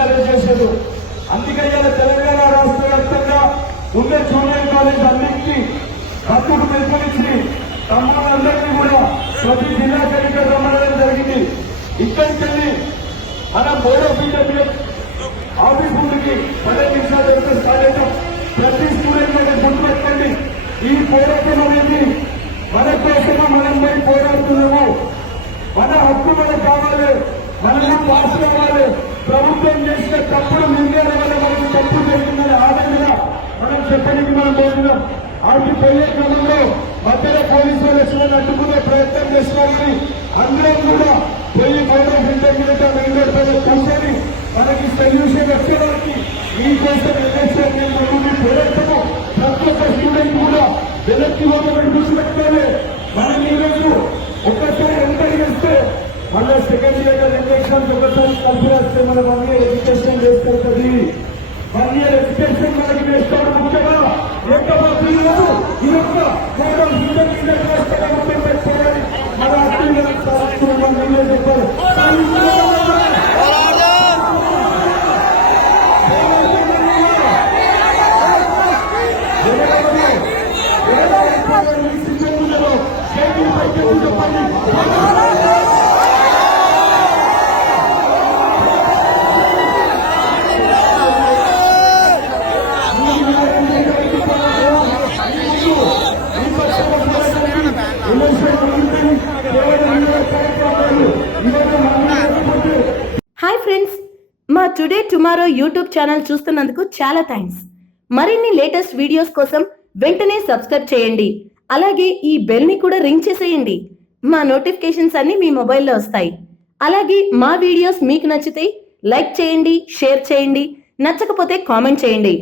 Discourage చేశారు. అందుకే ఇలా తెలంగాణ రాష్ట్ర వ్యాప్తంగా ఉండే జూనియర్ కాలేజ్ అన్నింటినీ భక్తుడు పిలుపునిచ్చి తమ్ములందరినీ కూడా ప్రతి జిల్లా కలెక్టర్ రమ్మడం జరిగింది. ఇక్కడికి వెళ్ళి మనం బోర్డ్ ఆఫ్ ఇంటర్మీడియట్ ఆఫీస్ ముందుకి 15 నిమిషాల వరకు స్టార్ట్ అవుతాం. ప్రతి స్టూడెంట్ మీద గుర్తుపెట్టండి, ఈ పోరాటం అనేది మన కోసమే మనం పోయి పోరాడుతున్నాము. మన హక్కు మనకు కావాలి, మనం పాస్ కావాలి. ప్రభుత్వం చేసిన తప్పుడు నిర్ణయాల వల్ల మనకు తప్పు చేస్తుందని ఆదరణ మనం చెప్పడానికి మనం పోతున్నాం. ఆమె పోయే క్రమంలో మధ్యలో పోలీసులు వచ్చిన అడ్డుకునే ప్రయత్నం చేస్తున్నారని అందరం కూడా పోయి board of intermediate main road పైన కూర్చొని మనకి సొల్యూషన్ వచ్చేవారికి మీకోసం ఎలక్షన్ పోరాటము. ప్రతి ఒక్క స్టూడెంట్ కూడా వెనక్కి పోతామని చూసిపెట్టాలి. మనం ఈరోజు ఒక్కసారి ఎంటర్ చేస్తే మళ్ళీ సెకండ్ ఇయర్ ఎలక్షన్స్ ఒకసారి కలిసి వస్తే మన 1 year ఎడ్యుకేషన్ వేస్తుంది. 1 year ఎడ్యుకేషన్ మనకి వేస్తాడు ముఖ్యంగా లేకపోతే ఈ యొక్క బోర్డ్ ఆఫ్ ఇంటర్మీడియట్ పెట్టుకోవాలి. మన అర్థం చెప్పారు. హాయ్ ఫ్రెండ్స్, మా టుడే టుమారో యూట్యూబ్ ఛానల్ చూస్తున్నందుకు చాలా థ్యాంక్స్. మరిన్ని లేటెస్ట్ వీడియోస్ కోసం వెంటనే సబ్స్క్రైబ్ చేయండి. అలాగే ఈ బెల్ ని కూడా రింగ్ చేసేయండి. మా నోటిఫికేషన్స్ అన్ని మీ మొబైల్లో వస్తాయి. అలాగే మా వీడియోస్ మీకు నచ్చితే లైక్ చేయండి, షేర్ చేయండి, నచ్చకపోతే కామెంట్ చేయండి.